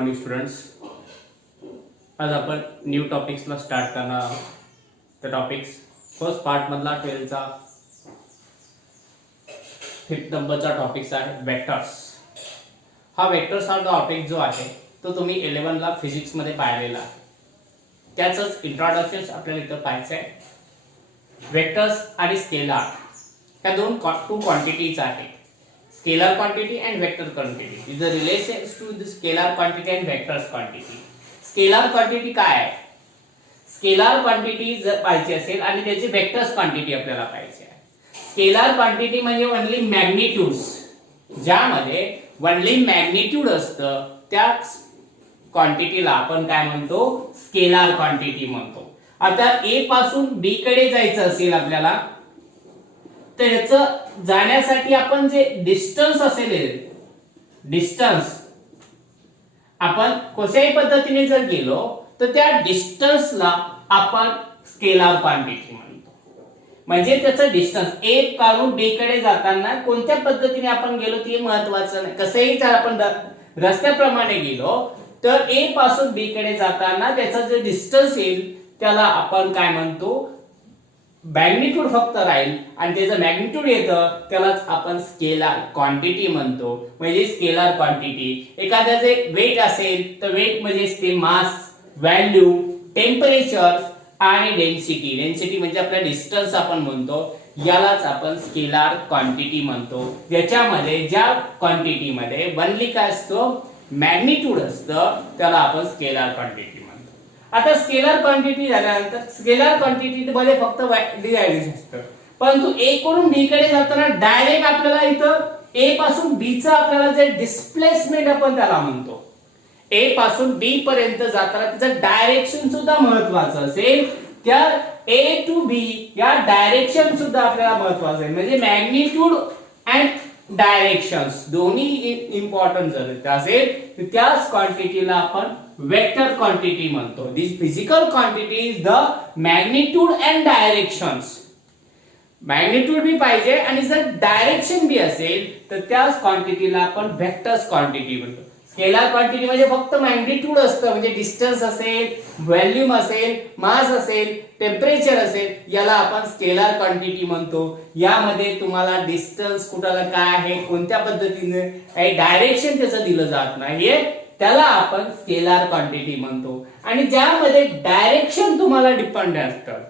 Morning students. आज आपण new टॉपिक्सला start करणार आहोत. त्या टॉपिक्स फर्स्ट पार्ट मधला 12चा 5th नंबरचा टॉपिक्स आहे वेक्टर्स. हा वेक्टर्स हा टॉपिक जो आहे तो तुम्ही 11ला फिजिक्स मध्ये पाहिलेला आहे. त्याचंच इंट्रोडक्शन आपल्याला इथं पाहायचं आहे. वेक्टर्स आणि स्केलार ह्या टू क्वांटिटीज आहेत. Scalar quantity and vector quantity is the relations to the scalar quantity and vectors quantity. Scalar quantity काय आहे? Scalar quantity जर पाहिजे असेल आणि त्याची vectors quantity आपल्याला पाहिजे आहे. Scalar quantity म्हणजे only magnitudes, ज्यामध्ये only magnitude असतं त्या क्वांटिटीला आपण काय म्हणतो? स्केलार क्वांटिटी म्हणतो. आता A पासून B कडे जायचं असेल आपल्याला तर याचं जाण्यासाठी आपण जे डिस्टन्स असेल, डिस्टन्स आपण कोणत्याही पद्धतीने जर गेलो तर त्या डिस्टन्सला आपण स्केलार क्वांटिटी म्हणतो. म्हणजे त्याचं डिस्टन्स A काढून B कडे जाताना कोणत्या पद्धतीने आपण गेलो ते महत्त्वाचं नाही. कसंही जर आपण रस्त्याप्रमाणे गेलो तर A पासून B कडे जाताना त्याचा जे डिस्टन्स येईल त्याला आपण काय म्हणतो? मॅग्निट्यूड फक्त राहील आणि त्याचं मॅग्निट्यूड येतं त्यालाच आपण स्केलार क्वांटिटी म्हणतो. म्हणजे स्केलार क्वांटिटी एखाद्याचे वेट असेल तर वेट म्हणजे ते मास, व्हॅल्यू, टेम्परेचर आणि डेन्सिटी. डेन्सिटी म्हणजे आपला डिस्टन्स आपण म्हणतो, यालाच आपण स्केलार क्वांटिटी म्हणतो. याच्यामध्ये ज्या क्वांटिटीमध्ये बनली काय असतो? मॅग्निट्यूड असतं, त्याला आपण स्केलार क्वांटिटी. आता स्केलर क्वांटिटी झाल्यानंतर स्केलर क्वांटिटी मध्ये फक्त डिव्हायडेशन असतं, परंतु A कडून B कडे जाताना डायरेक्ट आपल्याला इथं A पासून B चा आपल्याला जे डिस्प्लेसमेंट आपण त्याला म्हणतो. A पासून B पर्यंत जाताना त्याचं डायरेक्शन सुद्धा महत्त्वाचं असेल. त्या A टू B या डायरेक्शन सुद्धा आपल्याला महत्त्वाचं आहे. म्हणजे मॅग्निट्यूड अँड डायरेक्शन्स दोन्ही इम्पॉर्टंट जर असेल तर त्याच क्वांटिटीला आपण वेक्टर क्वांटिटी म्हणतो. This physical quantity is the magnitude and directions. Magnitude भी पाहिजे आणि जर डायरेक्शन भी असेल तर त्याच क्वांटिटीला आपण वेक्टर्स क्वांटिटी म्हणतो. स्केलर क्वांटिटी म्हणजे फक्त मॅग्निट्यूड असतं, म्हणजे डिस्टन्स असेल, व्हॉल्यूम असेल, मास असेल, टेम्परेचर असेल, याला आपण स्केलर क्वांटिटी म्हणतो. यामध्ये तुम्हाला डिस्टन्स कुठाला काय आहे, कोणत्या पद्धतीने काही डायरेक्शन त्याचं दिलं जात नाहीये, त्याला आपण स्केलर क्वांटिटी म्हणतो. आणि ज्यामध्ये डायरेक्शन तुम्हाला डिपेंड असतं,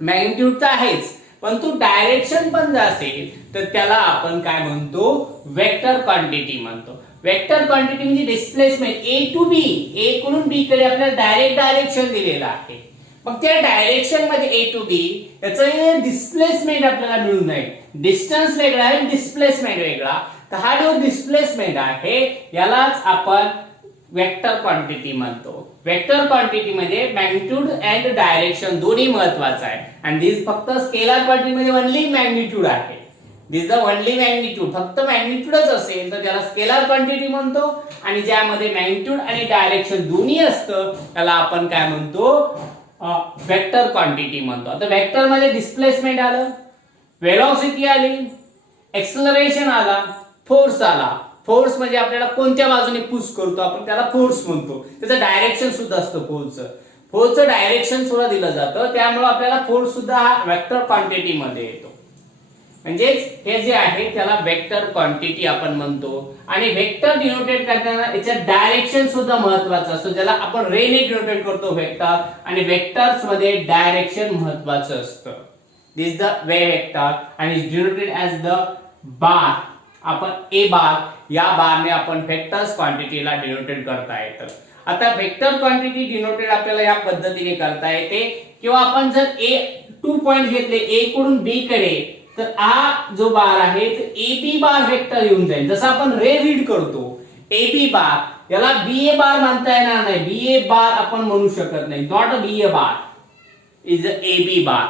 मॅग्निट्यूड तर आहेच परंतु डायरेक्शन पण जर असेल तर त्याला आपण काय म्हणतो? वेक्टर क्वांटिटी म्हणतो. वेक्टर क्वांटिटी म्हणजे displacement A to B, A कडून B कडे आपल्याला डायरेक्ट डायरेक्शन दिलेलं आहे. मग त्या डायरेक्शन मध्ये A टू B याचं डिस्प्लेसमेंट आपल्याला मिळून जाईल. डिस्टन्स वेगळा आहे, डिस्प्लेसमेंट वेगळा. तर हा जो डिस्प्लेसमेंट आहे यालाच आपण वेक्टर क्वांटिटी म्हणतो. वेक्टर क्वांटिटी मध्ये मॅग्निट्यूड अँड डायरेक्शन दोन्ही महत्वाचं आहे. आणि दिस फक्त स्केलर क्वांटिटी मध्ये ओन्ली मॅग्निट्यूड आहे. दिस द ओन्ली मॅग्निट्यूड. फक्त मॅग्निट्यूडच असेल तर त्याला स्केलर क्वांटिटी म्हणतो. आणि ज्यामध्ये मॅग्निट्यूड आणि डायरेक्शन दोन्ही असतं त्याला आपण काय म्हणतो? वेक्टर क्वांटिटी म्हणतो. आता वेक्टर मध्ये डिस्प्लेसमेंट आलं, वेलोसिटी आली, एक्सेलरेशन आला, फोर्स आला. फोर्स म्हणजे आपल्याला कोणत्या बाजूने पुश करतो आपण त्याला फोर्स म्हणतो. त्याचं डायरेक्शन सुद्धा असतं फोर्सचं. फोर्सचं डायरेक्शन सुद्धा दिलं जातं, त्यामुळे आपल्याला फोर्स सुद्धा हा वेक्टर क्वांटिटी मध्ये येतो. म्हणजे हे जे आहे त्याला वेक्टर क्वांटिटी आपण म्हणतो. आणि वेक्टर डिनोटेट करताना याचं डायरेक्शन सुद्धा महत्वाचं असतं, ज्याला आपण रे ने डिनोटेट करतो वेक्टर. आणि वेक्टर्स मध्ये डायरेक्शन महत्वाचं असतं. दिस द वे वेक्टर आणि is denoted as the bar. आपण A बार या बारने आपण वेक्टर्स क्वांटिटीला डिनोटेट करता येतं. आता वेक्टर क्वांटिटी डिनोटेड आपल्याला या पद्धतीने करता येते. किंवा आपण जर A 2 पॉइंट घेतले A कडून B कडे तर हा जो बार आहे तो AB बार वेक्टर येऊन जाईल. जसं आपण रे रीड करतो AB बार, याला BA बार म्हणता येणार नाही. BA बार आपण म्हणू शकत नाही. Not a BA bar is AB बार.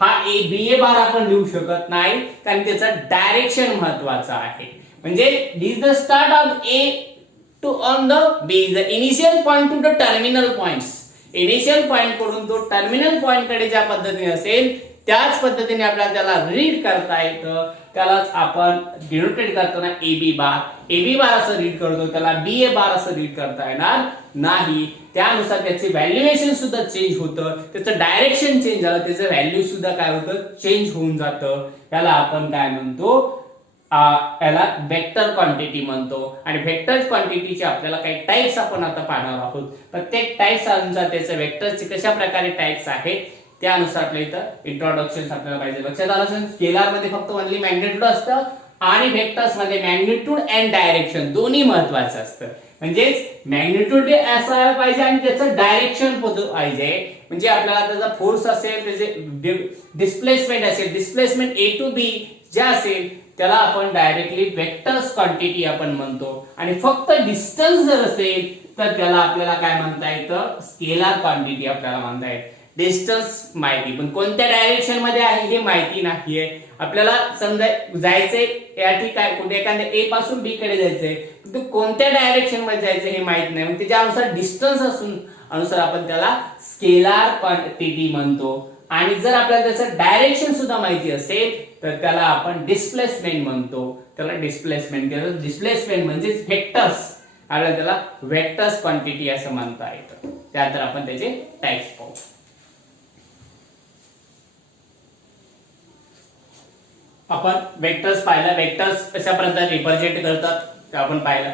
हा BA बार आपण लिहू शकत नाही कारण त्याचं डायरेक्शन महत्वाचं आहे. म्हणजे this the start of A to on the B, the initial point to the terminal points. Initial point कडून तो टर्मिनल पॉइंट कडे ज्या पद्धतीने असेल त्याच पद्धतीने आपल्याला त्याला रीड करता येतं. त्यालाच आपण डिनोटेट करताना AB बार, AB बार असं रीड करतो, त्याला BA बार असं रीड करता येणार नाही. त्यानुसार त्याचे व्हॅल्युएशन सुद्धा चेंज होतं, त्याचं डायरेक्शन चेंज झालं, त्याचं व्हॅल्यू सुद्धा काय होतं, चेंज होऊन जातं. याला आपण काय म्हणतो, याला वेक्टर क्वांटिटी म्हणतो. आणि वेक्टर क्वांटिटीचे आपल्याला काही टाइप्स आपण आता पाहणार आहोत. प्रत्येक टाइप्स अनुसार त्याचे वेक्टरचे कशा प्रकारे टाइप्स आहेत त्यानुसार आपल्या इथं इंट्रोडक्शन आपल्याला पाहिजे. लक्षात आलं असेल, स्केलर मध्ये फक्त ओन्ली मॅग्निट्यूड असतं आणि वेक्टर्स मध्ये मॅग्निट्यूड अँड डायरेक्शन दोन्ही महत्वाचं असतं. म्हणजेच मॅग्निट्यूड असायला पाहिजे आणि त्याचं डायरेक्शन पाहिजे. म्हणजे आपल्याला त्याचा फोर्स असेल, त्याचे डिस्प्लेसमेंट असेल, डिस्प्लेसमेंट A to B जे असेल त्याला आपण डायरेक्टली वेक्टर्स क्वांटिटी आपण म्हणतो. आणि फक्त डिस्टन्स जर असेल तर त्याला आपल्याला काय म्हणता येतं, स्केलर क्वांटिटी आपल्याला म्हणता येते. डिस्टन्स माहिती, पण कोणत्या डायरेक्शन मध्ये आहे हे माहिती नाहीये. आपल्याला समजा जायचंय या ठिकाणी कुठे एखाद्या A पासून B कडे जायचंय, पण कोणत्या डायरेक्शन मध्ये जायचं हे माहित नाही. मग त्याच्यानुसार डिस्टन्स अनुसार आपण त्याला स्केलर क्वांटिटी म्हणतो. आणि जर आपल्याला त्याचं डायरेक्शन सुद्धा माहिती असेल तर त्याला आपण डिस्प्लेसमेंट म्हणतो. त्याला डिस्प्लेसमेंट म्हणजेच व्हेक्टर्स, आपल्याला त्याला व्हेक्टर्स क्वांटिटी असं म्हणता येतं. त्यानंतर आपण त्याचे टाइप्स पाहू. आपण वेक्टर्स पाहिलं, वेक्टर्स कशा प्रकारे रिप्रेझेंट करतात ते आपण पाहिलं.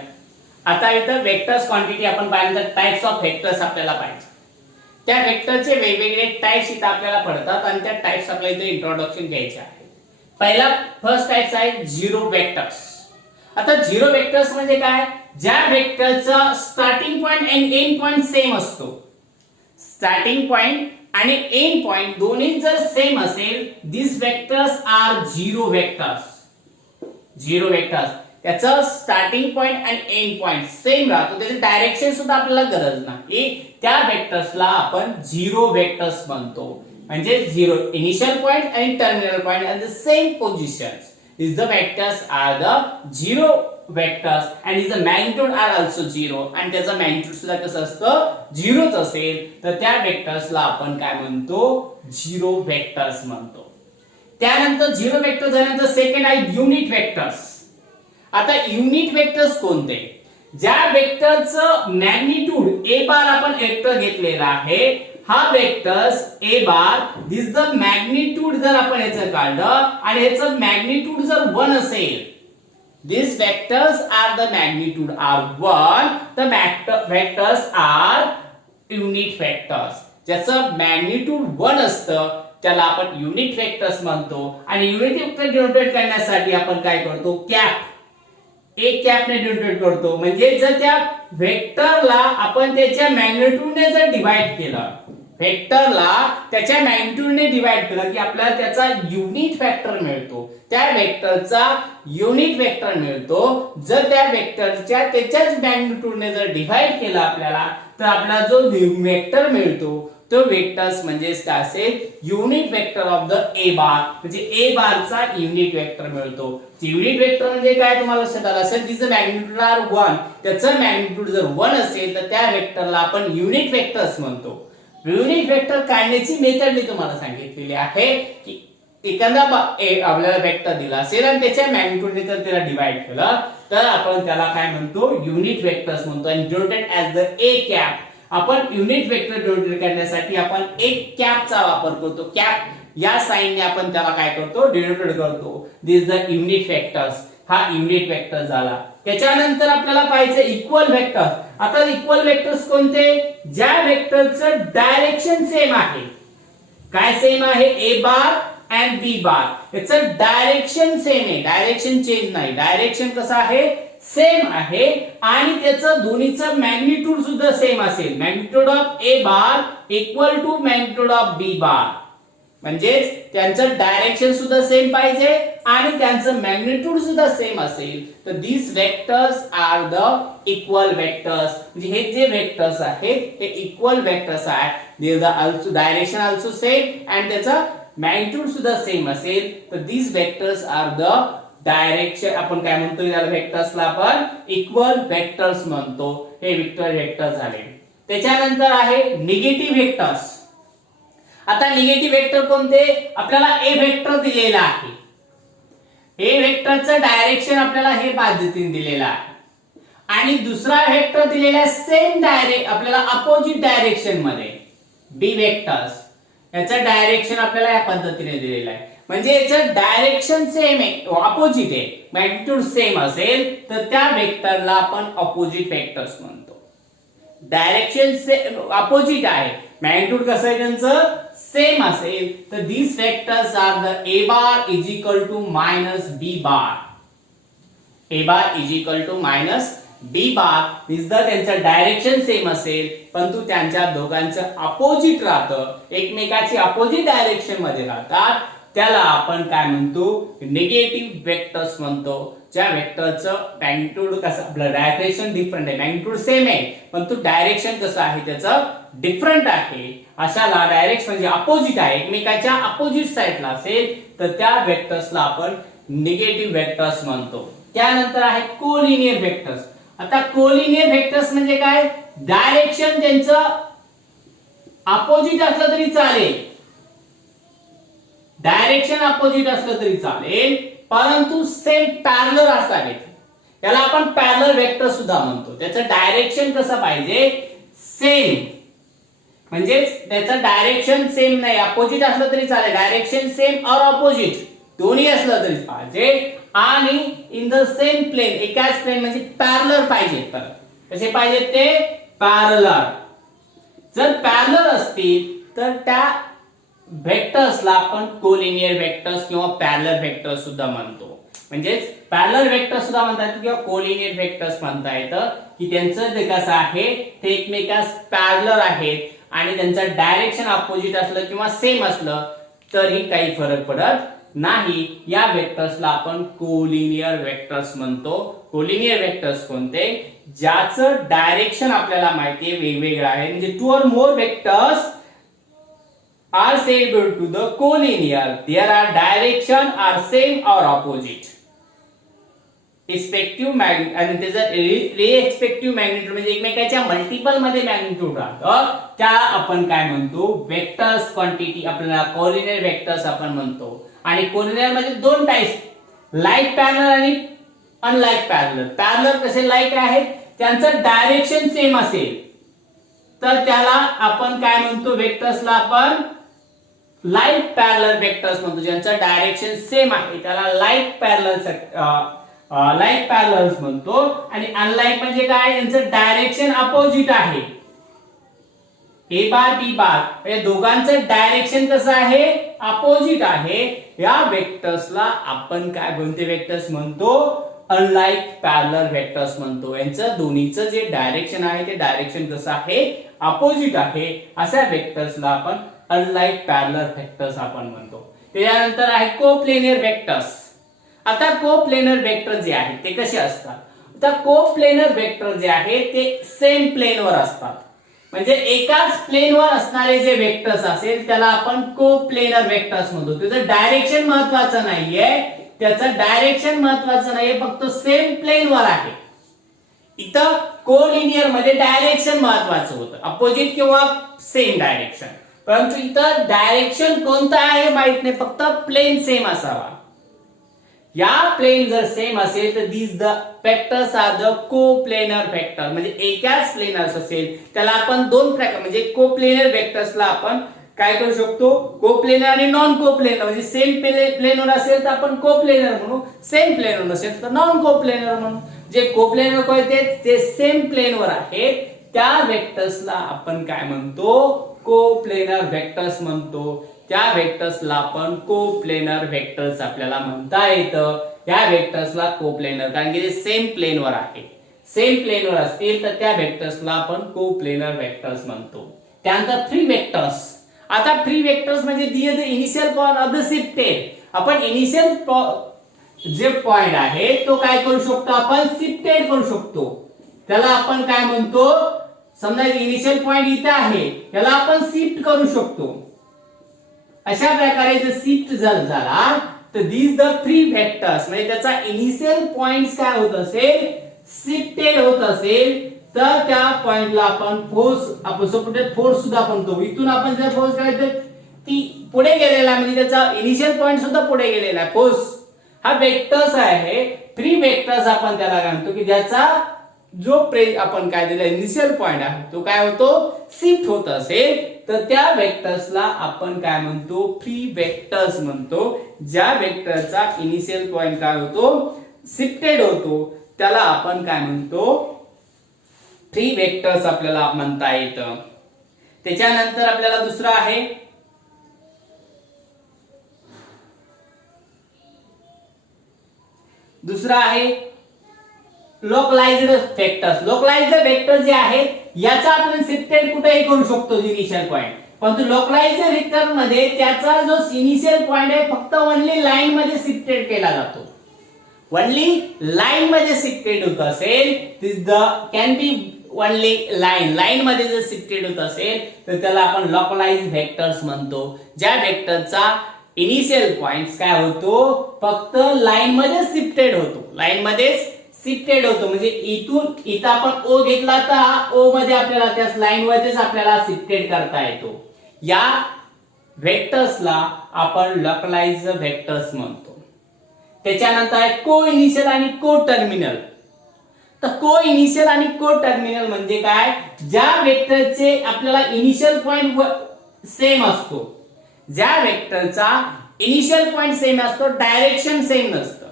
आता इथं वेक्टर्स क्वांटिटी आपण पाहिल्यानंतर टाइप्स ऑफ वेक्टर्स आपल्याला पाहिजे. त्या वेक्टरचे वेगवेगळे टाइप्स इथं आपल्याला पडतात आणि त्या टाइप्स आपल्याला इथे इंट्रोडक्शन घ्यायचे आहे. पहिला फर्स्ट टाइप्स आहे झिरो वेक्टर्स. आता झिरो वेक्टर्स म्हणजे काय, ज्या वेक्टरचा स्टार्टिंग पॉइंट आणि एंड पॉइंट सेम असतो. स्टार्टिंग पॉइंट आणि एंड पॉइंट दोन्ही जर सेम असेल, this vectors are zero vectors. Zero vectors त्याचं स्टार्टिंग पॉइंट आणि एंड पॉइंट सेम राहतो, त्याचे डायरेक्शन सुद्धा आपल्याला गरज नाही, त्या वेक्टर्सला आपण झिरो वेक्टर्स म्हणतो. म्हणजे झिरो इनिशियल पॉइंट आणि terminal point at the same positions is the vectors are the zero vectors and is the magnitude are also zero. आणि त्याचं मॅग्निट्यूड सुद्धा कसं असतं, झिरोच असेल तर त्या वेक्टर्सला आपण काय म्हणतो, झिरो वेक्टर्स म्हणतो. त्यानंतर झिरो वेक्टर झाल्यानंतर सेकंड आहे युनिट वेक्टर्स. आता युनिट वेक्टर्स कोणते, ज्या वेक्टरचं मॅग्निट्यूड A बार आपण वेक्टर घेतलेला आहे, हा vectors A bar this the magnitude जर आपण याचं काढलं आणि याचं मॅग्निट्यूड जर 1 असेल, these vectors are the magnitude are 1, the vectors are unit vectors. ज्याचं मॅग्निट्यूड 1 असतं त्याला आपण युनिट वेक्टर्स म्हणतो. आणि युनिट वेक्टर डिनोटेट करण्यासाठी आपण काय करतो, कॅप, एक कॅपने डिनोटेट करतो. म्हणजे जर त्या वेक्टरला आपण त्याच्या मॅग्निट्यूडने जर डिवाइड केलं, वेक्टरला त्याच्या मॅग्निट्यूडने डिवाइड केलं की आपल्याला त्याचा युनिट वेक्टर मिळतो. त्या वेक्टरचा युनिट वेक्टर मिळतो. जर त्या वेक्टरच्या त्याच्याच मॅग्निट्यूडने जर डिवाइड केलं आपल्याला, तर आपल्याला जो वेक्टर मिळतो तो वेक्टर्स म्हणजे काय असेल, unit vector of the A बार. म्हणजे A बारचा युनिट वेक्टर मिळतो. युनिट वेक्टर म्हणजे काय तुम्हाला लक्षात आलं असेल, की जर मॅग्निट्यूड आर 1, त्याचं मॅग्निट्यूड जर 1 असेल तर त्या वेक्टरला आपण युनिट वेक्टर्स म्हणतो. युनिट वेक्टर काढण्याची मेथड मी तुम्हाला सांगितलेली आहे की एखादा आपल्याला वेक्टर दिला असेल आणि त्याच्या मॅग्निट्यूडने जर त्याला डिवाइड केलं तर आपण त्याला काय म्हणतो, युनिट वेक्टर्स म्हणतो. आणि denoted as the A cap. आपण युनिट वेक्टर डिनोटेट करण्यासाठी आपण एक कॅपचा वापर करतो. कॅप या साइनने आपण त्याला काय करतो, डिनोटेट करतो. दिस द युनिट वेक्टर्स. हा युनिट वेक्टर झाला. त्याच्यानंतर आपल्याला पाहिजे इक्वल वेक्टर्स. आता इक्वल वेक्टर्स कोणते, ज्या वेक्टरचं डायरेक्शन सेम आहे. काय सेम आहे, A bar and B bar. याचं डायरेक्शन सेम आहे, डायरेक्शन चेंज नाही. डायरेक्शन कसं आहे, सेम आहे. आणि त्याचं दोन्हीचं मॅग्निट्यूड सुद्धा सेम असेल. Magnitude of A bar equal to magnitude of B bar. म्हणजे त्यांचं डायरेक्शन सुद्धा सेम पाहिजे आणि त्यांचं मॅग्निट्यूड सुद्धा सेम असेल तर this vectors are the equal vectors. म्हणजे हे जे वेक्टर्स आहेत ते इक्वल वेक्टर्स आहेत. ऑल्सो डायरेक्शन ऑल्सो सेम आणि त्याचं मॅग्निट्यूड सुद्धा सेम असेल तर this vectors are the direction. आपण काय म्हणतो, या वेक्टर्सला आपण इक्वल वेक्टर्स म्हणतो. हे वेक्टर झाले. त्याच्यानंतर आहे निगेटिव्ह वेक्टर्स. आता निगेटिव्ह वेक्टर कोणते? आपल्याला ए वेक्टर दिलेला आहे. ए वेक्टरचं डायरेक्शन आपल्याला हे पद्धतीने दिलेलं आहे आणि दुसरा वेक्टर दिलेला आहे सेम आपल्याला अपोजिट डायरेक्शन मध्ये बी वेक्टर्स. याचं डायरेक्शन आपल्याला या पद्धतीने दिलेलं आहे. म्हणजे याचं डायरेक्शन सेम आहे, अपोजिट आहे, मॅग्निट्यूड सेम असेल तर त्या वेक्टरला आपण अपोजिट वेक्टर्स म्हणतो. डायरेक्शन अपोजिट आहे, मॅग्निट्यूड कसं आहे त्यांचं सेम असेल तर these vectors are the a bar is equal to minus b bar. a bar is equal to minus b bar means that त्यांचं डायरेक्शन सेम असेल परंतु त्यांच्या दोघांचं अपोजिट राहतं, एकमेकाची अपोजिट डायरेक्शन मध्ये राहतात, त्याला आपण काय म्हणतो? निगेटिव्ह वेक्टर्स म्हणतो. ज्या वेक्टरचं मॅग्निट्यूड कसं आपलं डायरेक्शन डिफरंट आहे, मॅग्निट्यूड सेम आहे परंतु डायरेक्शन कसं आहे त्याचं डिफरंट आहे, अशाला डायरेक्शन म्हणजे अपोजिट आहे, एकमेकाच्या अपोजिट साइडला असेल तर त्या वेक्टर्सला आपण निगेटिव्ह वेक्टर्स म्हणतो. त्यानंतर आहे कोलिनियर वेक्टर्स. आता कोलिनियर वेक्टर्स म्हणजे काय? डायरेक्शन त्यांचं अपोजिट असलं तरी चालेल, डायरेक्शन अपोजिट असलं तरी चालेल परंतु सेम पॅरलल असावे, त्याला आपण पॅरलल वेक्टर सुद्धा म्हणतो. त्याचं डायरेक्शन कसं पाहिजे? सेम, म्हणजे त्याचं डायरेक्शन सेम नाही, अपोजिट असलं तरी चालेल, डायरेक्शन सेम और अपोजिट दोन्ही असलं तरी पाहिजे आणि इन द सेम प्लेन, एकाच प्लेन म्हणजे पॅरलल पाहिजे. तर कसे पाहिजेत ते? पॅरलल. जर पॅरलल असतील तर त्या वेक्टर्सला आपण कोलिनियर वेक्टर्स किंवा पॅरलल वेक्टर्स सुद्धा म्हणतो. म्हणजेच पॅरलल वेक्टर्स सुद्धा म्हणता येतं किंवा कोलिनियर वेक्टर्स म्हणता येतं की त्यांचं जे कसं आहे ते एकमेकास पॅरलल आहेत आणि त्यांचं डायरेक्शन अपोजिट असलं किंवा सेम असलं तरी काही फरक पडत नाही. या वेक्टर्सला आपण कोलिनियर वेक्टर्स म्हणतो. कोलिनियर वेक्टर्स कोणते? ज्याचं डायरेक्शन आपल्याला माहिती आहे वेगवेगळं आहे, म्हणजे टू और मोर vectors are said to the collinear. There are direction are same or opposite. Respective magnitude आणि त्याचा respective magnitude म्हणजे एकमेकांच्या मल्टिपल मध्ये मॅग्निट्यूड राहतं, त्या आपण काय म्हणतो? Vectors quantity. आपल्याला कोलिनियर वेक्टर्स आपण म्हणतो. आणि कोलिनियर मध्ये दोन टाइप्स, लाईक पॅरलल आणि अनलाईक पॅरलल. पॅरलल कसे लाईक आहेत? त्यांचं डायरेक्शन सेम असेल तर त्याला आपण काय म्हणतो? वेक्टर्सला आपण लाईक पॅरलल वेक्टर्स म्हणतो. ज्यांचं डायरेक्शन सेम आहे त्याला लाईक पॅरलल्स म्हणतो. आणि अनलाईक म्हणजे काय? यांचं डायरेक्शन अपोजिट आहे, ए बार बी बार, या दोघांचं डायरेक्शन कसं आहे? अपोजिट आहे. या वेक्टर्सला आपण काय कोणते वेक्टर्स म्हणतो? अनलाईक पॅरलल वेक्टर्स म्हणतो. यांचं दोन्हीचं जे डायरेक्शन आहे ते डायरेक्शन कसं आहे? अपोजिट आहे. अशा वेक्टर्सला आपण अनलाईक पॅरलल वेक्टर्स आपण म्हणतो. त्यानंतर आहे कोप्लेनर वेक्टर्स. आता कोप्लेनर वेक्टर जे आहेत ते कसे असतात? आता कोप्लेनर वेक्टर जे आहेत ते सेम प्लेनवर असतात, म्हणजे एकाच प्लेनवर असणारे जे वेक्टर्स असेल त्याला आपण कोप्लेनर वेक्टर्स म्हणतो. त्याचं डायरेक्शन महत्वाचं नाहीये, त्याचं डायरेक्शन महत्वाचं नाहीये, फक्त सेम प्लेनवर आहे. इथं कोलिनियर मध्ये डायरेक्शन महत्वाचं होतं, अपोजिट किंवा सेम डायरेक्शन, परंतु इथं डायरेक्शन कोणतं आहे माहित नाही, फक्त प्लेन सेम असावा. या प्लेन जर सेम असेल तर these the vectors are the coplanar vector. म्हणजे एकाच प्लेनर्स असेल त्याला आपण दोन प्रकार, म्हणजे कोप्लेनर वेक्टर्सला आपण काय करू शकतो? कोप्लेनर आणि नॉन कोप्लेनर. म्हणजे सेम प्लेनवर असेल तर आपण कोप्लेनर म्हणू, सेम प्लेनवर नसेल तर नॉन कोप्लेनर म्हणू. जे कोप्लेनर कोणते? ते सेम प्लेनवर आहेत त्या वेक्टर्सला आपण काय म्हणतो? कोप्लेनर वेक्टर्स म्हणतो. त्या वेक्टर्सला आपण कोप्लेनर वेक्टर्स आपल्याला म्हणता येतं. या वेक्टर्सला कोप्लेनर, कारण की ते सेम प्लेनवर आहे, सेम प्लेनवर असतील तर त्या वेक्टर्सला आपण कोप्लेनर वेक्टर्स म्हणतो. त्यानंतर फ्री वेक्टर्स. आता फ्री वेक्टर्स म्हणजे the initial point of the shifted. आपण इनिशियल जे पॉइंट आहे तो काय करू शकतो? आपण शिफ्टेड करू शकतो. त्याला आपण काय म्हणतो? समजा इनिशियल पॉइंट इथे आहे, त्याला आपण शिफ्ट करू शकतो. अशा प्रकारे जर शिफ्ट झाला तर these the three vectors, म्हणजे त्याचा इनिशियल पॉइंट्स काय होत असेल? शिफ्टेड होत असेल तर त्या पॉइंटला आपण फोर्स, आपण सपोर्टेड फोर्स सुद्धा म्हणतो. इथून आपण जर फोर्स करायचं ती पुढे गेलेला आहे, म्हणजे त्याचा इनिशियल पॉइंट सुद्धा पुढे गेलेला आहे. पोस्ट हा वेक्टर्स आहे, फ्री वेक्टर्स आपण त्याला म्हणतो, की ज्याचा जो आपण काय दिला इनिशियल पॉइंट आहे तो काय होतो, शिफ्ट होत असेल तर त्या वेक्टर्सला आपण काय म्हणतो, फ्री वेक्टर्स म्हणतो. ज्या वेक्टरचा इनिशियल पॉइंट काय होतो, शिफ्टेड होतो, त्याला आपण काय म्हणतो, फ्री वेक्टर्स आपल्याला म्हणता येतं. त्याच्यानंतर आपल्याला दुसरं आहे लोकलाइज्ड वेक्टर्स. लोकलाइज्ड वेक्टर जे आहेत याचा आपण शिफ्टेड कुठेही करू शकतो इनिशियल पॉइंट, परंतु लोकलाइज्ड वेक्टर मध्ये त्याचा जो इनिशियल पॉइंट आहे फक्त ओनली लाईन मध्ये शिफ्टेड केला जातो. ओनली लाईन मध्ये शिफ्टेड होत असेल कॅन बी ओनली लाईन मध्ये जर शिफ्टेड होत असेल तर त्याला आपण लोकलाइज्ड वेक्टर्स म्हणतो. ज्या वेक्टरचा इनिशियल पॉइंट काय होतो, फक्त लाईन मध्ये शिफ्टेड होतो, लाईन मध्ये शिफ्टेड होतो. म्हणजे इथं आपण ओ घेतला तर ओ मध्ये आपल्याला त्या लाईन मध्येच आपल्याला शिफ्टेड करता येतो. या वेक्टर्सला आपण लोकलाइज्ड वेक्टर्स म्हणतो. त्याच्यानंतर आहे को इनिशियल आणि को टर्मिनल. तर को इनिशियल आणि को टर्मिनल म्हणजे काय, ज्या वेक्टरचे आपल्याला इनिशियल पॉइंट सेम असतो, ज्या वेक्टरचा इनिशियल पॉइंट सेम असतो, डायरेक्शन सेम नसतं,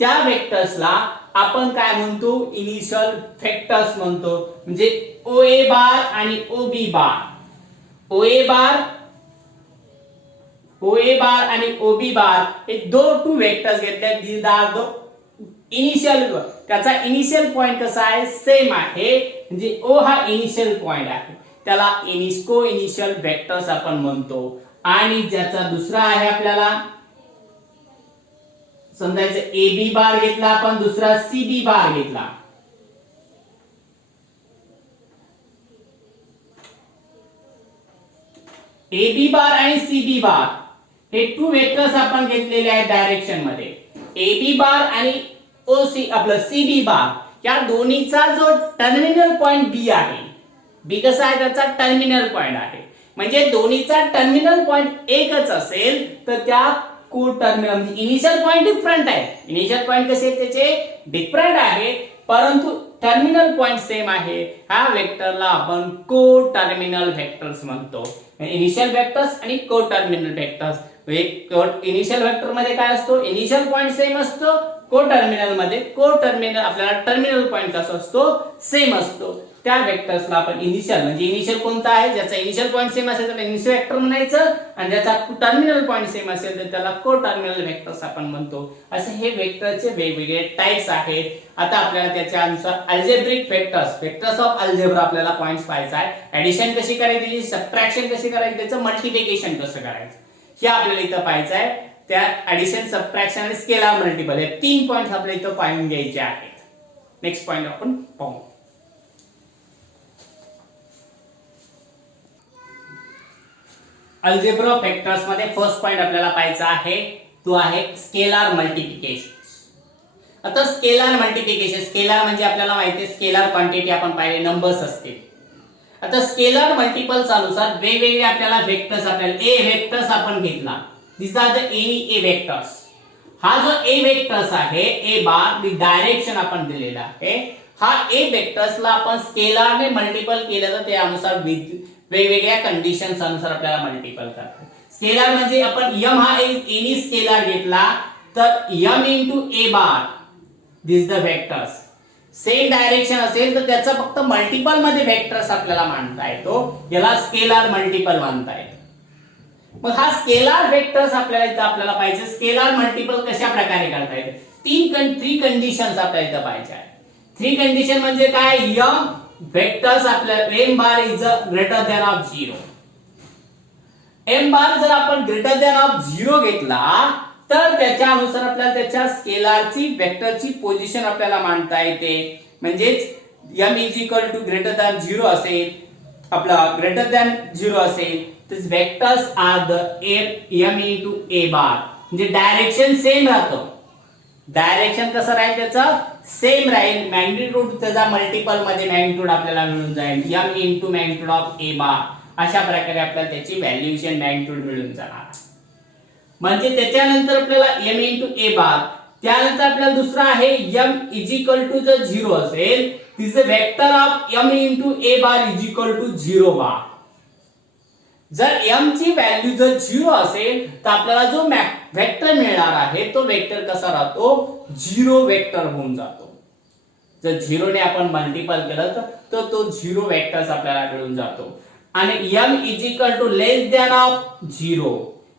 त्या वेक्टर्सला आपण काय म्हणतो, इनिशियल वेक्टर्स म्हणतो. म्हणजे ओ ए बार आणि ओ बी बार, ओ ए बार आणि ओ बी बार हे टू वेक्टर्स घेतले. दीज आर द इनिशियल, त्याचा इनिशियल पॉइंट कसा आहे, सेम आहे. म्हणजे ओ हा इनिशियल पॉइंट आहे, त्याला को इनिशियल वेक्टर्स आपण म्हणतो. आणि ज्याचा दुसरा आहे आपल्याला समजायचं ए बी बार घेतला आपण, दुसरा सी बी बार घेतला. ए बी बार आणि सी बी बार हे टू वेक्टर्स आपण घेतलेले आहेत डायरेक्शन मध्ये. ए बी बार आणि ओ सी आपलं सी बी बार या दोन्हीचा जो टर्मिनल पॉइंट बी आहे, बी कसा आहे, त्याचा टर्मिनल पॉइंट आहे. म्हणजे दोन्हीचा टर्मिनल पॉइंट एकच असेल तर त्या को टर्मिनल, म्हणजे इनिशियल पॉइंट डिफरंट आहे, इनिशियल पॉइंट कसे त्याचे डिफरंट आहे, परंतु टर्मिनल पॉइंट सेम आहे. ह्या वेक्टरला आपण को टर्मिनल वेक्टर्स म्हणतो. इनिशियल वेक्टर्स आणि को टर्मिनल वेक्टर्स. इनिशियल वेक्टर मध्ये काय असतो, इनिशियल पॉइंट सेम असतो. को टर्मिनल मध्ये को टर्मिनल आपल्याला टर्मिनल पॉइंट कसा असतो, सेम असतो. त्या वेक्टर्सला आपण इनिशियल, म्हणजे इनिशियल कोणता आहे, ज्याचा इनिशियल पॉइंट सेम असेल तर इनिशियल वेक्टर म्हणायचं, आणि ज्याचा टर्मिनल पॉइंट सेम असेल तर त्याला को टर्मिनल वेक्टर्स आपण म्हणतो. असे हे वेक्टरचे वेगवेगळे टाइप्स आहेत. आता आपल्याला त्याच्या अनुसार अल्जेब्रिक वेक्टर्स ऑफ अल्जेब्रा आपल्याला पॉइंट्स पाहायचा आहे. ऍडिशन कशी करायची, सबट्रॅक्शन कशी करायची, त्याचं मल्टिप्लिकेशन कसं करायचं हे आपल्याला इथं पाहायचं आहे. त्या ऍडिशन, सबट्रॅक्शन आणि स्केलार मल्टिपल हे 3 पॉइंट्स आपल्याला इथं पाहून घ्यायचे आहेत. नेक्स्ट पॉइंट आपण पाहू. अल्जेब्रा ऑफ वेक्टर्स मध्ये फर्स्ट पॉइंट आपल्याला पाहायचा आहे, तो आहे स्केलार मल्टिप्लिकेशन. आता स्केलार मल्टिप्लिकेशन, स्केलार म्हणजे आपल्याला माहिती आहे स्केलार क्वांटिटी आपण पाहिले, नंबर्स असतील. आता स्केलार मल्टिपल्स अनुसार वेगवेगळे आपल्याला वेक्टर्स, आपल्याला ए वेक्टर्स आपण घेतला, this are the any A vectors. हा जो ए वेक्टर्स आहे, ए बार डायरेक्शन आपण दिलेला आहे, हा ए वेक्टर्सला आपण स्केलारने मल्टिपल केलं तर त्यानुसार वेगवेगळ्या कंडिशन्स अनुसार आपल्याला मल्टिपल करतात. स्केलार म्हणजे आपण m हा एनी स्केलार घेतला तर m into A bar, this the vectors. Same direction असेल तर त्याचा फक्त मल्टिपल मध्ये वेक्टर्स आपल्याला मांडता येतो, याला स्केलार मल्टिपल मानता येतो. मग हा स्केलार वेक्टर्स आपल्याला इथं आपल्याला पाहिजे. स्केलार मल्टिपल कशा प्रकारे करता येते, 3 कंडिशन्स आपल्याला इथं पाहिजे आहे. 3 कंडिशन म्हणजे काय, m वेक्टर्स आपल्याला m bar is greater than of 0. m बार जर आपण ग्रेटर दॅन ऑफ 0 घेतला तर त्याच्या अनुसार आपल्याला त्याच्या स्केलारची वेक्टरची पोझिशन आपल्याला मांडता येते. म्हणजेच m is equal to greater than 0 असेल, आपला ग्रेटर दॅन 0 असेल तर vectors are the m into A bar. म्हणजे डायरेक्शन सेम राहतो, डायरेक्शन कसं राहील त्याचं सेम राहील. मॅग्निट्यूड त्याचा मल्टिपल मध्ये मॅग्निट्यूड आपल्याला मिळून जाईल m इंटू मॅग्निट्यूड ऑफ ए बार. अशा प्रकारे आपल्याला त्याची व्हॅल्युएशन मॅग्निट्यूड मिळून जाणार. म्हणजे त्याच्यानंतर आपल्याला m इंटू ए बार, त्यानंतर आपल्याला दुसरा आहे m इज इक्वल टू जर 0 असेल this the vector of m into A bar is equal to 0 bar. जर m ची व्हॅल्यू जर 0 असेल तर आपल्याला जो वेक्टर मिळणार आहे तो वेक्टर कसा राहतो, 0 वेक्टर होऊन जातो. जर 0 ने आपण मल्टिपल केलं तर तो 0 वेक्टर्स आपल्याला मिळून जातो. आणि m is equal to less than of 0,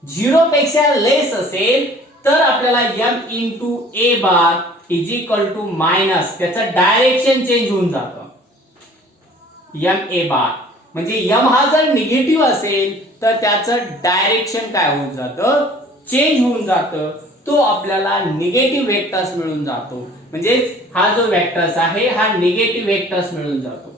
0 पेक्षा लेस असेल तर आपल्याला m into A bar is equal to minus, त्याचं डायरेक्शन चेंज होऊन जातं m ए बार. म्हणजे m हा जर निगेटिव्ह असेल तर त्याचं डायरेक्शन काय होऊन जातं, चेंज होऊन जातं. तो आपल्याला निगेटिव्ह वेक्टर्स मिळून जातो. म्हणजे हा जो वेक्टर्स आहे हा निगेटिव्ह वेक्टर्स मिळून जातो.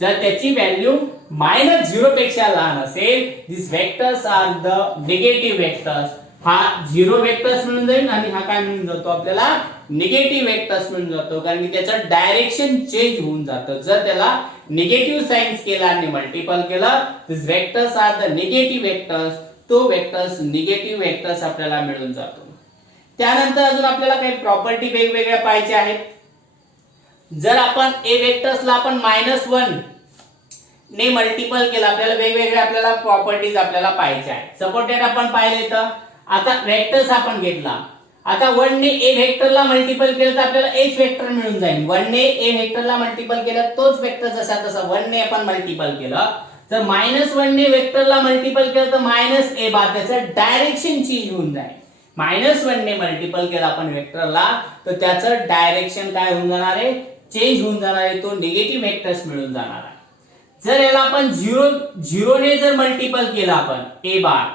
जर त्याची व्हॅल्यू -0 पेक्षा लहान असेल this vectors are the negative vectors. हा 0 वेक्टर्स मिळून जाईल आणि हा काय मिळून जातो आपल्याला, निगेटिव्ह वेक्टर्स मिळून जातो. कारण की त्याचं डायरेक्शन चेंज होऊन जातं. जर त्याला निगेटिव्ह साइन स्केलरने मल्टिपल केलं this vectors are the negative vectors. तो वेक्टर्स निगेटिव्ह वेक्टर्स आपल्याला मिळून जातो. त्यानंतर अजून आपल्याला काही प्रॉपर्टी वेगवेगळ्या पाहायच्या आहेत. जर आपण ए वेक्टर्सला आपण -1 ने मल्टिपल केलं, आपल्याला वेगवेगळ्या आपल्याला प्रॉपर्टीज आपल्याला पाहायच्या आहेत. सपोर्टेड आपण पाहिले तर आता वेक्टर्स आपण घेतला, आता 1 ने ए वेक्टरला मल्टिपल केलं तर आपल्याला एच वेक्टर मिळून जाईल. 1 ने ए वेक्टरला मल्टिपल केलं तोच वेक्टर जसा तसा 1 ने आपण मल्टिपल केलं. जर -1 ने वेक्टरला मल्टिपल केलं तर मायनस ए बार, त्याचं डायरेक्शन चेंज होऊन जाईल. -1 ने मल्टिपल केलं आपण वेक्टरला तर त्याचं डायरेक्शन काय होऊन जाणार आहे, चेंज होऊन जाणार आहे. तो निगेटिव्ह वेक्टर्स मिळून जाणार आहे. जर याला आपण 0 ने जर मल्टिपल केलं आपण ए बार,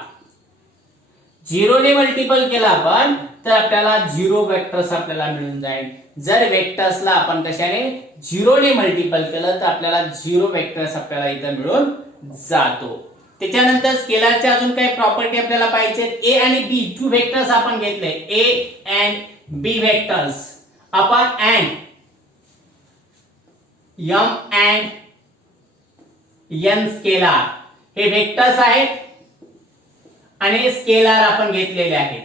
0 ने मल्टिपल केलं आपण तर आपल्याला 0 वेक्टर्स आपल्याला मिळून जाईल. जर वेक्टर्सला आपण कशाने 0 ने मल्टिपल केलं तर आपल्याला 0 वेक्टर्स आपल्याला इथं मिळून जातो. त्याच्यानंतर स्केलरच्या अजून काही प्रॉपर्टी आपल्याला पाहिजे. ए आणि बी टू वेक्टर्स आपण घेतले, ए अँड बी वेक्टर्स आपण and m and n scalar हे वेक्टर्स आहेत आणि स्केलर आपण घेतलेले आहेत.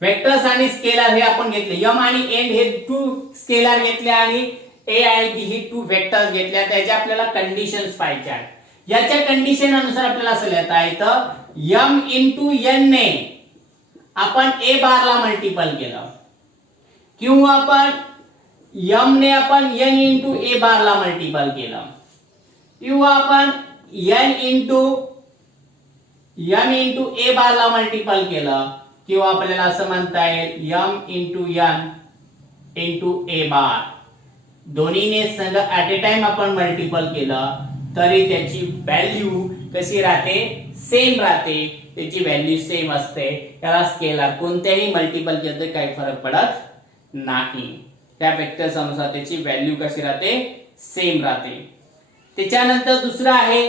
वेक्टर्स आणि स्केलर हे आपण घेतले, m आणि n हे टू स्केलर घेतले आणि a आणि b हे टू वेक्टर्स घेतल्या. त्याच्या आपल्याला कंडिशन्स पाहिजे आहेत. याच्या कंडिशन अनुसार आपल्याला असं लिहिता येतं m इंटू n ने आपण a बारला मल्टिपल केलं किंवा आपण m ने आपण n इंटू a बारला मल्टिपल केलं किंवा आपण n into m into a बारला मल्टिपल केलं किंवा आपल्याला असं म्हणता येईल m into n into a बार. दोन्हीने संग ऍट ए टाइम आपण मल्टिपल केलं तरी त्याची व्हॅल्यू कशी राहते, सेम राहते. त्याची व्हॅल्यू सेम असते. त्याला स्केलर कोणत्याही मल्टिपल केलं तर काही फरक पडत नाही. त्या वेक्टर्स अनुसार त्याची व्हॅल्यू कशी राहते, सेम राहते. त्याच्यानंतर दुसरं आहे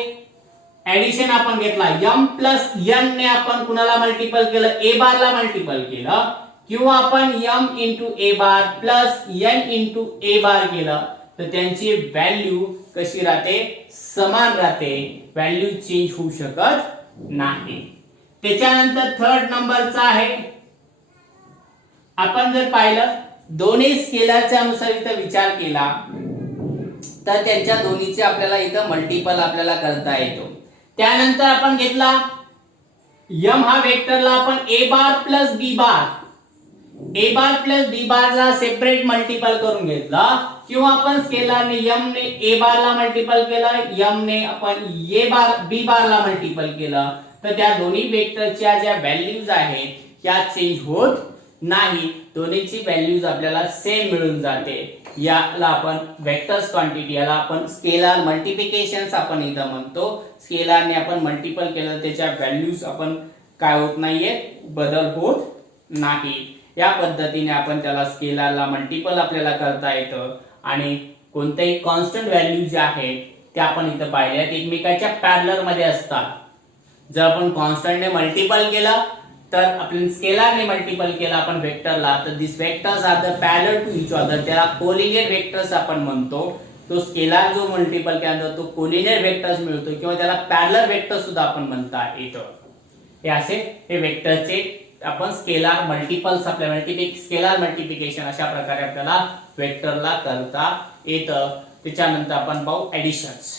ऍडिशन आपण घेतला, m प्लस n ने आपण कुणाला मल्टिपल केलं, ए बारला मल्टिपल केलं किंवा आपण m into A bar plus n into A बार केलं तर त्यांची व्हॅल्यू कशी राहते, समान राहते. व्हॅल्यू चेंज होऊ शकत नाही. त्याच्यानंतर थर्ड नंबरचा आहे, आपण जर पाहिलं दोन्ही स्केलरच्या अनुसार इथं विचार केला तर त्यांच्या दोन्हीचे आपल्याला इथं मल्टिपल आपल्याला करता येतो. त्यानंतर आपण घेतला m हा वेक्टरला आपण a bar plus b bar, a bar plus b बारला सेपरेट मल्टिपल करून घेतला किंवा आपण स्केलरने m ने a बारला मल्टिपल केलं, m ने आपण a बार b बारला मल्टिपल केलं तर त्या दोन्ही वेक्टरच्या ज्या व्हॅल्यूज आहेत त्या चेंज होत नाही. दोन्हीची व्हॅल्यूज आपल्याला सेम मिळून जाते. याला आपण वेक्टर्स क्वांटिटी, याला आपण स्केलर मल्टिप्लिकेशन्स आपण इथं म्हणतो. स्केलरने आपण मल्टिपल केलं त्याच्या व्हॅल्यूज आपण काय होत नाहीये, बदल होत नाही. या पद्धतीने आपण त्याला स्केलरला मल्टिपल आपल्याला करता येतं आणि कोणतेही कॉन्स्टंट व्हॅल्यू जे आहेत त्या आपण इथं पाहिल्या एकमेकाच्या पॅरलर मध्ये असतात. जर आपण कॉन्स्टंटने मल्टिपल केलं तर आपण स्केलरने मल्टिपल केलं आपण वेक्टरला तर this vectors are the parallel to each other, त्याला कोलिनियर वेक्टर्स आपण म्हणतो. तो स्केलार जो मल्टिपल केल्यानंतर तो कोलिनियर वेक्टर्स मिळतो किंवा त्याला पॅरलल वेक्टर सुद्धा आपण म्हणता येतं. हे असे हे वेक्टरचे आपण स्केलार मल्टिपल्स आपल्या स्केलार मल्टिप्लिकेशन अशा प्रकारे आपल्याला वेक्टरला करता येतं. त्याच्यानंतर आपण पाहू ऍडिशन्स.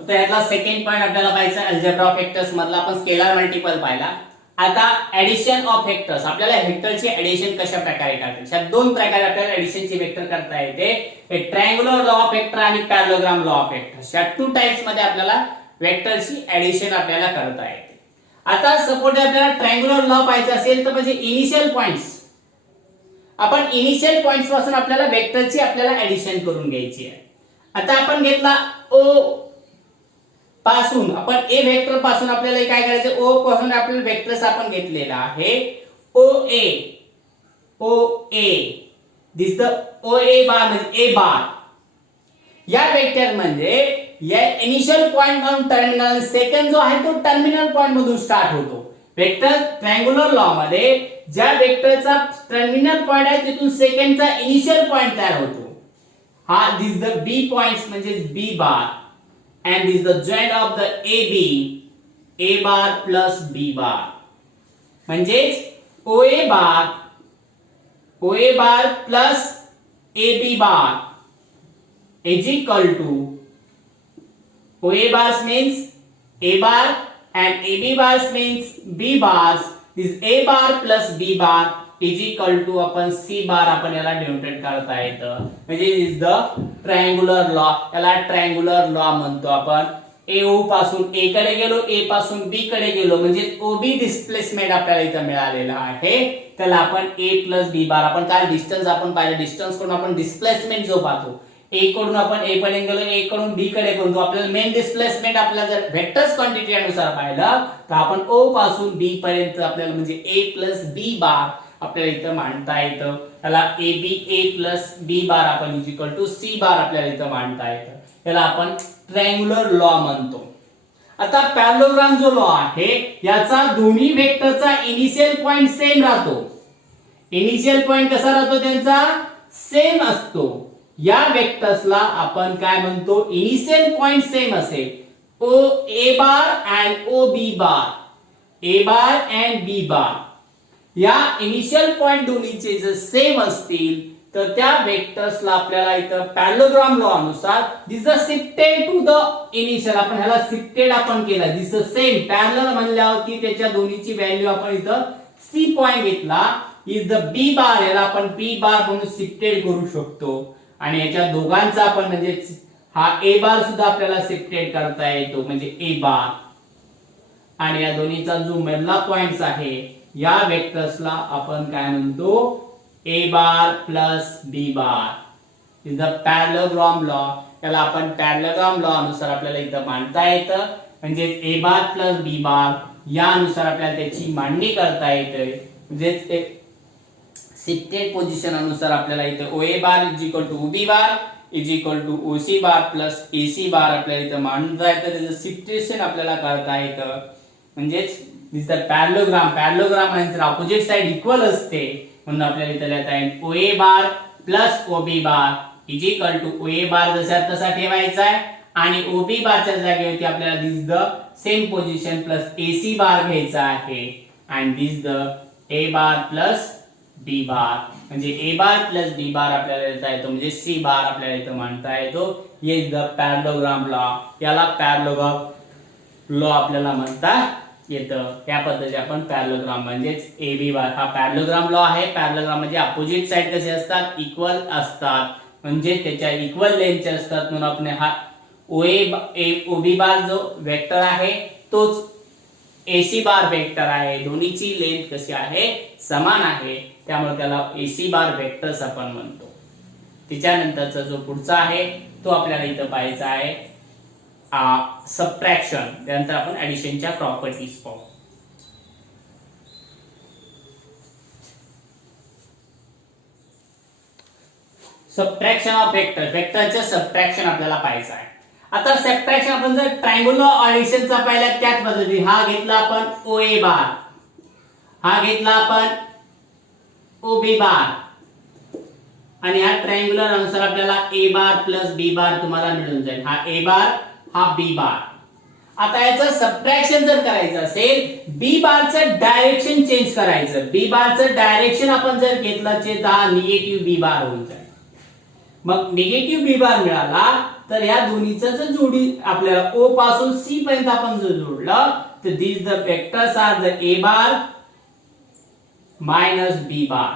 आता यातला सेकंड पॉइंट आपल्याला पाहायचा अल्जेब्रा ऑफ वेक्टर्स मधला आपण स्केलार मल्टिपल पाहिला. आता ऍडिशन ऑफ वेक्टर्स आपल्याला वेक्टरची ऍडिशन कशा प्रकारे करता येते. दोन प्रकारे आपल्याला ऍडिशनची वेक्टर करता येते. एक ट्रायंग्युलर लॉ ऑफ वेक्टर आणि पॅरलोग्राम लॉ ऑफ वेक्टर्स. या टू टाइप्स मध्ये आपल्याला वेक्टरची ऍडिशन आपल्याला करता येते. आता सपोज आपल्याला ट्रायंग्युलर लॉ पाहायचा असेल तर म्हणजे इनिशियल पॉइंट्स आपण इनिशियल पॉइंट्स पासून आपल्याला वेक्टरची आपल्याला ऍडिशन करून घ्यायची आहे. आता आपण घेतला ओ पासून आपण ए वेक्टर पासून आपल्याला काय करायचं ओ पासून आपल्याला वेक्टर्स आपण घेतलेला आहे ओ ए दिस द ओ ए बार म्हणजे ए बार. या वेक्टर म्हणजे या इनिशियल पॉइंट मधून टर्मिनल सेकंड जो आहे तो टर्मिनल पॉइंट मधून स्टार्ट होतो. वेक्टर ट्रायंग्युलर लॉ मध्ये ज्या वेक्टरचा टर्मिनल पॉइंट आहे तिथून सेकंडचा इनिशियल पॉइंट तयार होतो. हा दिस द बी पॉइंट्स म्हणजे B bar and this is the joint of the AB A bar plus B bar म्हणजेच OA bar plus AB bar is equal to OA bars means A bar and AB bars means B bars. This A bar plus B bar is equal to आपण C bar आपण याला denotate करता येतं. म्हणजे is the triangular law. याला triangular law म्हणतो आपण. AO पासून A कडे गेलो A पासून B कडे गेलो म्हणजे OB डिस्प्लेसमेंट आपल्याला इथं मिळालेला आहे. त्याला आपण A प्लस B बार आपण काय डिस्टन्स आपण पाहिलं डिस्टन्स कडून आपण डिस्प्लेसमेंट जो पाहतो A कडून आपण A पर्यंत गेलो A कडून B कडे गेलो आपल्याला मेन डिस्प्लेसमेंट आपल्याला जर वेक्टर्स क्वांटिटी अनुसार पाहिलं तर आपण O पासून B पर्यंत आपल्याला म्हणजे A प्लस B बार आपल्याला इथं मांडता येतं. त्याला AB A प्लस B बार आपण इज इक्वल टू C बार आपल्याला इथं मांडता येतं. याला आपण ट्रायंग्युलर लॉ म्हणतो. आता पॅरलोग्राम जो लॉ आहे याचा दोन्ही वेक्टरचा इनिशियल पॉइंट सेम राहतो. इनिशियल पॉइंट कसा राहतो त्यांचा सेम असतो. या वेक्टर्सला आपण काय म्हणतो इनिशियल पॉइंट सेम असेल ओ A bar and O B bar A bar and B bar या इनिशियल पॉइंट दोन्हीचे जर सेम असतील तर त्या वेक्टर्सला आपल्याला इथं पॅरलोग्राम लॉ अनुसार this is shifted to the initial आपण ह्याला शिफ्टेड आपण केलं दिस सेम पॅरलल म्हणल्यावरती त्याच्या दोन्हीची व्हॅल्यू आपण इथं सी पॉइंट घेतला इज द बी बार याला आपण बी बार म्हणून शिफ्टेड करू शकतो. आणि याच्या दोघांचा आपण म्हणजे हा ए बार सुद्धा आपल्याला शिफ्टेड करता येतो म्हणजे ए बार. आणि या दोन्हीचा जो मधला पॉइंट्स आहे या वेक्टर्सला आपण काय म्हणतो A bar plus B bar is the parallelogram law. याला आपण पॅरलोग्राम लॉ अनुसार आपल्याला इथं मांडता येतं म्हणजे ए बार प्लस बी बार यानुसार आपल्याला त्याची मांडणी करता येते. म्हणजे शिफ्टेड पोझिशन अनुसार आपल्याला इथं O A bar is equal to O B bar is equal to O C bar plus A C bar आपल्याला इथं मांडता येतं. त्याचं शिफ्टेशन आपल्याला करता येतं. म्हणजेच दिस द पॅरलोग्राम म्हणजे ऑपोजिट साइड इक्वल असते म्हणून आपल्याला इथं लिहिता येईल O A bar plus O B bar is equal to O A bar जसा तसा ठेवायचा आहे आणि ओ बी बारच्या जागेवरती आपल्याला this the same position plus A C bar घ्यायचा आहे आणि दिस the A bar plus B bar म्हणजे ए बार प्लस बी बार आपल्याला लिहिता येतो म्हणजे सी बार आपल्याला इथं मांडता येतो. हे इज द पॅरलोग्राम लॉ. याला पॅरलोग्राम लॉ आपल्याला म्हणता येतं. त्या पद्धतीने आपण पॅरलोग्राम म्हणजेच ए बी बार हा पॅरलोग्राम लॉ आहे. पॅरलोग्राम म्हणजे अपोजिट साइड कसे असतात इक्वल असतात म्हणजे त्याच्या इक्वल लेंथचे असतात म्हणून आपण हा ओ बी बार जो वेक्टर आहे तोच एसी बार वेक्टर आहे. दोन्हीची लेंथ कशी आहे समान आहे त्यामुळे त्याला एसी बार वेक्टर्स आपण म्हणतो. त्याच्यानंतरचा जो पुढचा आहे तो आपल्याला इथं पाहायचा आहे सबट्रॅक्शन. त्यानंतर आपण ऍडिशनच्या प्रॉपर्टीज पाहू. सबट्रॅक्शन ऑफ वेक्टर वेक्टरचे सबट्रॅक्शन आपल्याला पाहायचं आहे. आता सबट्रॅक्शन आपण जर ट्रायंग्युलर ऍडिशनचा पाहिला त्याच पद्धतीने हा घेतला आपण ओ ए बार हा घेतला आपण ओ बी बार आणि ह्या ट्रायंग्युलर अनुसार आपल्याला ए बार प्लस बी बार तुम्हाला मिळून जाईल. हा ए बार हा बी बार. आता याचं सबट्रॅक्शन जर करायचं असेल, बी बारचं डायरेक्शन चेंज करायचं. बी बारचं डायरेक्शन आपण जर घेतलं तर हा निगेटिव्ह बी बार होऊन जाईल. मग निगेटिव्ह बी बार मिळाला तर या दोन्हीचं जर जोडी आपल्याला ओ पासून सी पर्यंत आपण जर जोडलं तर these the vectors are the a bar minus b bar.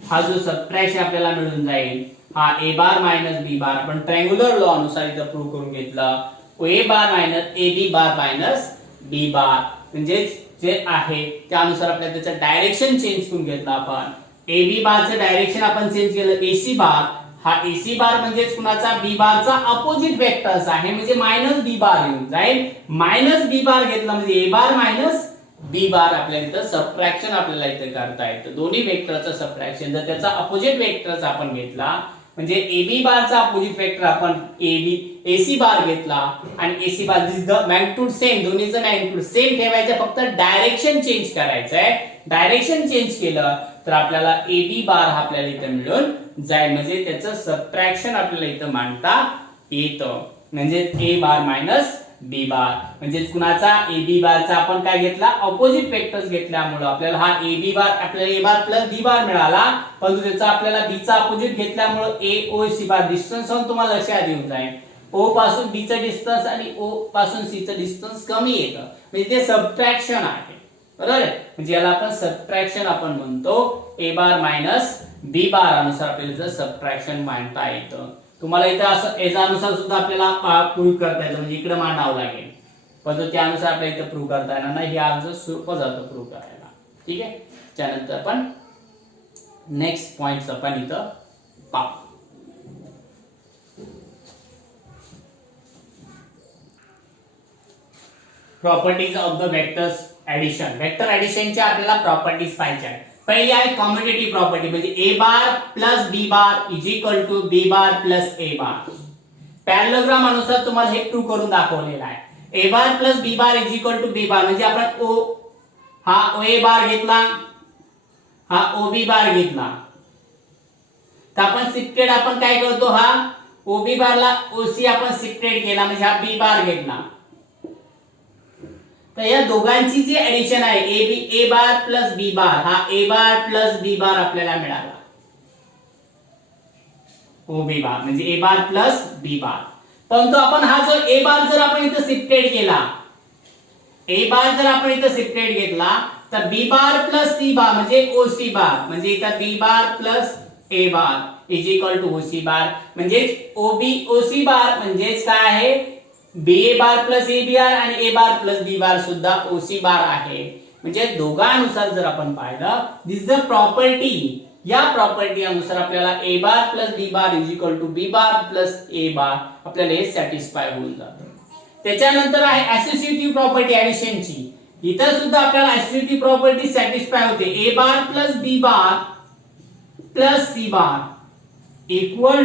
हा जो सबट्रॅक्शन आपल्याला मिळून जाईल हा a bar minus b bar आपण ट्रायंग्युलर लॉ अनुसार इथं प्रूव्ह करून घेतलं. a bar minus ab bar minus b bar म्हणजे जे आहे त्यानुसार आपल्याला त्याचं डायरेक्शन चेंज करून घेतलं आपण. ab बारचं डायरेक्शन आपण चेंज केलं ac बार. हा AC बार म्हणजे कुणाचा बी बारचा अपोजिट वेक्टर्स आहे म्हणजे मायनस बी बार येऊन जाईल. मायनस बी बार घेतला म्हणजे A bar minus B bar आपल्याला इथं सबट्रॅक्शन आपल्याला इथे करता येतं. दोन्ही वेक्टरचं सबट्रॅक्शन जर त्याचा अपोजिट वेक्टरचा आपण घेतला म्हणजे ए बी बारचा अपोजिट वेक्टर आपण AC बार घेतला आणि AC bar this the magnitude same, दोन्हीचं मॅग्निट्यूड सेम ठेवायचं, फक्त डायरेक्शन चेंज करायचं आहे. डायरेक्शन चेंज केलं तर आपल्याला ए बी बार हा आपल्याला इथं मिळून जाईल म्हणजे त्याचं सबट्रॅक्शन आपल्याला इथं मांडता येतं. म्हणजे A bar minus B bar म्हणजे कुणाचा ए बी बारचा आपण काय घेतला ऑपोजिट वेक्टर्स घेतल्यामुळे आपल्याला हा ए बी बार आपल्याला ए बार प्लस बी बार मिळाला. परंतु त्याचा आपल्याला बी चा अपोजिट घेतल्यामुळे ए ओ सी बार डिस्टन्स होऊन तुम्हाला लक्षात येऊन जाईल. ओ पासून बी चं डिस्टन्स आणि ओ पासून सी चं डिस्टन्स कमी येतं म्हणजे ते सबट्रॅक्शन आहे. बरोबर आहे. म्हणजे याला आपण सबट्रॅक्शन आपण म्हणतो. A bar minus B bar अनुसार आपल्याला सबट्रॅक्शन मांडता येतं. तुम्हाला इथं असं याच्यानुसार सुद्धा आपल्याला प्रूव्ह करता येतं म्हणजे इकडे मांडावं लागेल पण त्यानुसार आपल्याला इथं प्रूव्ह करता येणार नाही. हे आमचं सोपं जातं प्रूव्ह करायला. ठीक आहे. त्यानंतर आपण नेक्स्ट पॉइंट आपण इथं पाहू. Properties of the vectors addition. Vector ऍडिशनच्या आपल्याला प्रॉपर्टीज पाहिजे आहेत. पहिली आहे कॉम्युटेटिव्ह प्रॉपर्टी म्हणजे A bar plus B bar is equal to B bar plus A bar. Parallelogram अनुसार तुम्हाला हे प्रूव्ह करून दाखवलेलं आहे. A bar plus B bar is equal to B bar म्हणजे आपण ओ हा ओ ए बार घेतला हा ओ बी बार घेतला तर आपण शिफ्टेड आपण काय करतो हा ओ बी बारला ओ सी आपण शिफ्टेड केला म्हणजे हा बी बार घेतला. तर या दोघांची जी ऍडिशन आहे ए बार प्लस बी बार हा ए बार प्लस बी बार आपल्याला मिळाला. ओ बी बार म्हणजे ए बार प्लस बी बार. परंतु आपण हा जो ए बार जर आपण इथं शिफ्टेड केला ए बार जर आपण इथं शिफ्टेड घेतला तर बी बार प्लस सी बार म्हणजे ओ सी बार म्हणजे इथं B bar plus A bar is equal to O C bar म्हणजे ओ सी बार म्हणजेच काय आहे बी ए bar plus A B R आणि ए बार प्लस बी बार सुद्धा ओ सी बार आहे. म्हणजे दोघांनुसार जर आपण पाहिलं दिस द प्रॉपर्टी या प्रॉपर्टी अनुसार आपल्याला A bar plus B bar is equal to B bar plus A bar आपल्याला हे सॅटिस्फाय होऊन जातं. त्याच्यानंतर आहे असोसिएटिव्ह प्रॉपर्टी ऍडिशनची. इथं सुद्धा आपल्याला असोसिएटिव्ह प्रॉपर्टी सॅटिस्फाय होते. A bar plus B bar plus C bar equal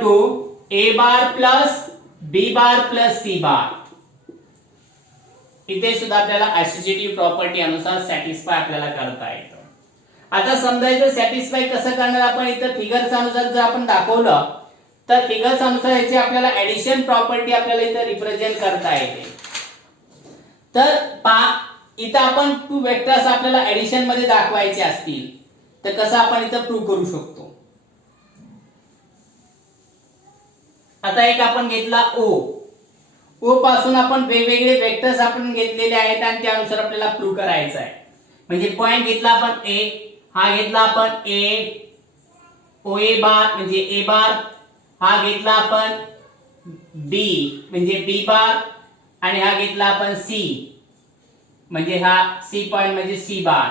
to A bar plus B bar plus C bar. इथे सुद्धा आपल्याला असोसिएटिव्ह प्रॉपर्टी अनुसार सॅटिस्फाय आपल्याला करता येतं. आता समजायचं सॅटिस्फाय कसं करणार आपण इथं फिगर्स अनुसार जर आपण दाखवलं तर फिगर्स अनुसार याची आपल्याला ऍडिशन प्रॉपर्टी आपल्याला इथं रिप्रेझेंट करता येते. तर इथं आपण टू वेक्टर्स आपल्याला ऍडिशन मध्ये दाखवायचे असतील तर कसं आपण इथं प्रूव्ह करू शकतो. आता एक आपण घेतला ओ पासून आपण वेगवेगळे वेक्टर्स आपण घेतलेले आहेत आणि त्यानुसार आपल्याला प्रूव्ह करायचं आहे. म्हणजे पॉइंट घेतला आपण ए हा घेतला आपण ए ओ ए बार म्हणजे ए बार हा घेतला आपण बी म्हणजे बी बार आणि हा घेतला आपण सी म्हणजे हा सी पॉइंट म्हणजे सी बार.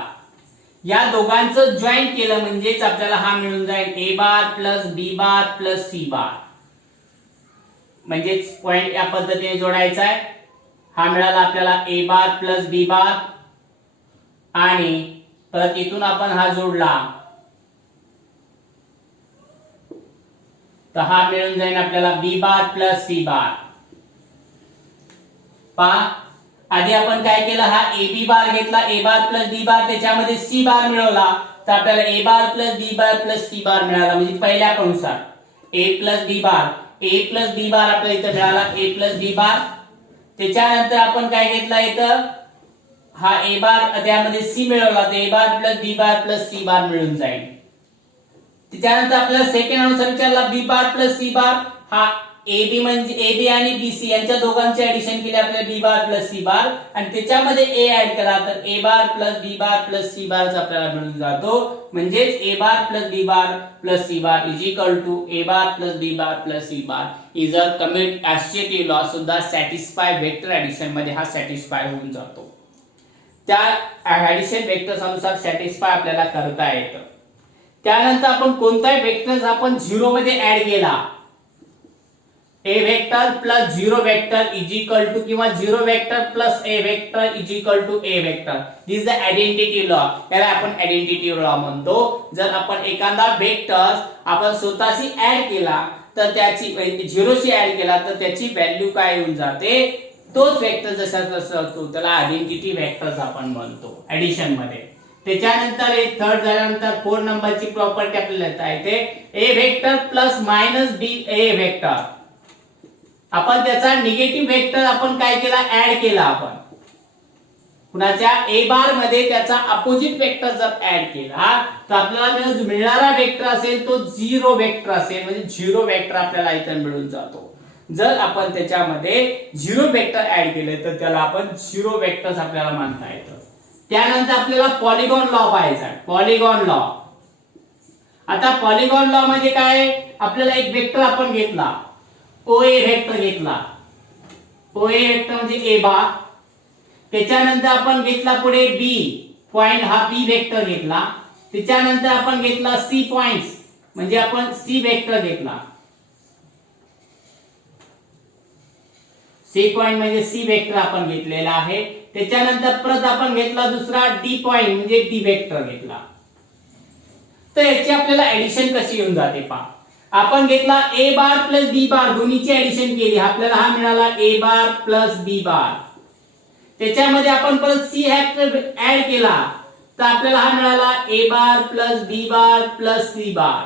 या दोघांचं जॉईंट केलं म्हणजेच आपल्याला हा मिळून जाईल A bar plus B bar plus C bar. म्हणजे पॉइंट या पद्धतीने जोडायचा आहे. हा मिळाला आपल्याला ए बार प्लस बी बार आणि परत इथून आपण हा जोडला तर हा मिळून जाईल आपल्याला बी बार प्लस सी बार. पहा आधी आपण काय केलं, हा ए बी बार घेतला, ए बार प्लस बी बार, त्याच्यामध्ये सी बार मिळवला, तर आपल्याला A bar plus B bar plus C bar मिळाला. म्हणजे पहिल्या कंसात ए प्लस बी बार, ए प्लस बी बार आपल्याला इथं मिळाला, ए प्लस बी बार. त्याच्यानंतर आपण काय घेतला इथं, हा ए बार त्यामध्ये सी मिळवला, तर A bar plus B bar plus C bar मिळून जाईल. त्याच्यानंतर आपल्याला सेकंड अनुसार विचारला बी बार प्लस सी बार, हा ए बी म्हणजे ए बी आणि बी सी यांच्या दोघांचे ऍडिशन केले आपल्याला बी बार प्लस सी बार, आणि त्याच्यामध्ये ए ऍड केला तर A bar plus B bar plus C bar आपल्याला मिळून जातो. म्हणजेच A bar plus B bar plus C bar is equal to A bar plus B bar plus C bar is a associative law सुद्धा satisfy vector addition मध्ये हा satisfy होऊन जातो. त्या ऍडिशन वेक्टर्स अनुसार सॅटिस्फाय आपल्याला करता येतं. त्यानंतर आपण कोणताही वेक्टर्स आपण झिरो मध्ये ऍड केला, A vector plus zero vector is equal to किंवा zero vector plus A vector is equal to A vector. This is the identity law. याला आपण आयडेंटिटी लॉ म्हणतो. जर आपण एखादा वेक्टर आपण स्वतःशी ऍड केला तर त्याची झिरोशी ऍड केला तर त्याची व्हॅल्यू काय होऊन जाते, तोच वेक्टर जसा तसा असतो त्याला आयडेंटिटी वेक्टर्स आपण म्हणतो ऍडिशन मध्ये. त्याच्यानंतर एक थर्ड झाल्यानंतर 4 नंबरची प्रॉपर्टी आपल्याला येता येते, ए वेक्टर प्लस मायनस बी ए वेक्टर. आपण त्याचा निगेटिव्ह वेक्टर आपण काय केला, ऍड केला. आपण कुणाच्या ए बार मध्ये त्याचा अपोजिट वेक्टर जर ऍड केला तर आपल्याला मिळणारा वेक्टर असेल तो झिरो वेक्टर असेल, म्हणजे झिरो वेक्टर आपल्याला इथे मिळून जातो. जर आपण त्याच्यामध्ये झिरो वेक्टर ऍड केले तर त्याला आपण झिरो वेक्टर्स आपल्याला मानता येतं. त्यानंतर आपल्याला पॉलिगॉन लॉ पाहायचा आहे. पॉलिगॉन लॉ, आता पॉलिगॉन लॉ म्हणजे काय, आपल्याला एक वेक्टर आपण घेतला, ओ ए वेक्टर घेतला, ओ ए वेक्टर म्हणजे ए बार. त्याच्यानंतर आपण घेतला पुढे बी पॉइंट, हा बी वेक्टर घेतला. त्याच्यानंतर आपण घेतला सी पॉइंट्स, म्हणजे आपण सी वेक्टर घेतला, सी पॉइंट म्हणजे सी वेक्टर आपण घेतलेला आहे. त्याच्यानंतर परत आपण घेतला दुसरा डी पॉइंट म्हणजे डी वेक्टर घेतला. तर याची आपल्याला ऍडिशन कशी येऊन जाते पहा. आपण घेतला ए बार प्लस बी बार, दोन्हीची ऍडिशन केली, आपल्याला हा मिळाला ए बार प्लस बी बार. त्याच्यामध्ये आपण परत सी ऍड केला तर आपल्याला हा मिळाला A bar plus B bar plus C bar,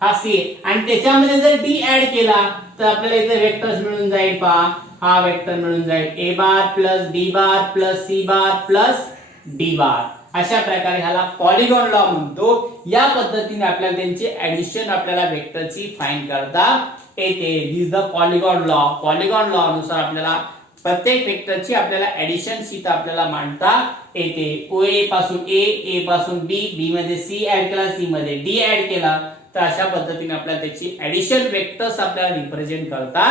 हा सी. आणि त्याच्यामध्ये जर डी ऍड केला तर आपल्याला इथे वेक्टर्स मिळून जाईल पहा, हा वेक्टर मिळून जाईल A bar plus B bar plus C bar plus D bar. अशा प्रकारे ह्याला पॉलिगॉन लॉ म्हणतो. या पद्धतीने आपल्याला त्यांची ऍडिशन आपल्याला वेक्टरची फाइंड करता येते. This the polygon law. Polygon law अनुसार आपल्याला प्रत्येक वेक्टरची आपल्याला ऍडिशन शीट आपल्याला मांडता येते. ओ ए पासून ए पासून बी, बी मध्ये सी ऍड केला, सी मध्ये डी ऍड केला, तर अशा पद्धतीने आपल्याला त्याची ऍडिशन वेक्टर्स आपल्याला रिप्रेझेंट करता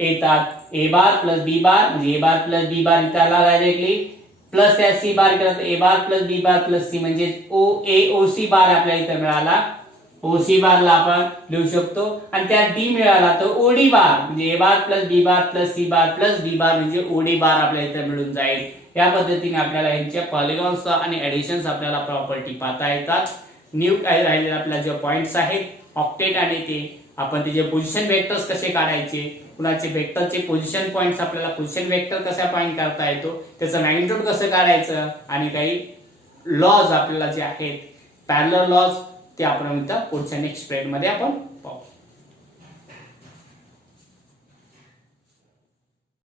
येतात. ए बार प्लस बी बार म्हणजे A bar plus B bar इथे आला डायरेक्टली, प्लस त्या सी बार केला तर A bar plus B bar plus C म्हणजे ओ ए ओ सी बार आपल्याला इथे मिळाला. ओ सी बारला आपण लिहू शकतो. आणि त्या डी मिळाला तर ओ डी बार म्हणजे A bar plus B bar plus C bar plus D bar म्हणजे ओ डी बार आपल्याला इथे मिळून जाईल. या पद्धतीने आपल्याला यांच्या पॉलिगॉन्स आणि ऍडिशन्स आपल्याला प्रॉपर्टी पाहता येतात. न्यू राहिलेले आपल्याला जे पॉइंट्स आहेत ऑक्टेट आणि ते आपण त्याचे पोझिशन वेक्टर्स कसे काढायचे, कुणाचे वेक्टरचे पोझिशन पॉइंट्स आपल्याला पोझिशन वेक्टर कसा फाइंड करता येतो, त्याचं मॅग्निट्यूड कसं काढायचं, आणि काही लॉज आपल्याला जे आहेत पॅरलल लॉज ते आपण पुढच्या नेक्स्ट स्प्रेड मध्ये आपण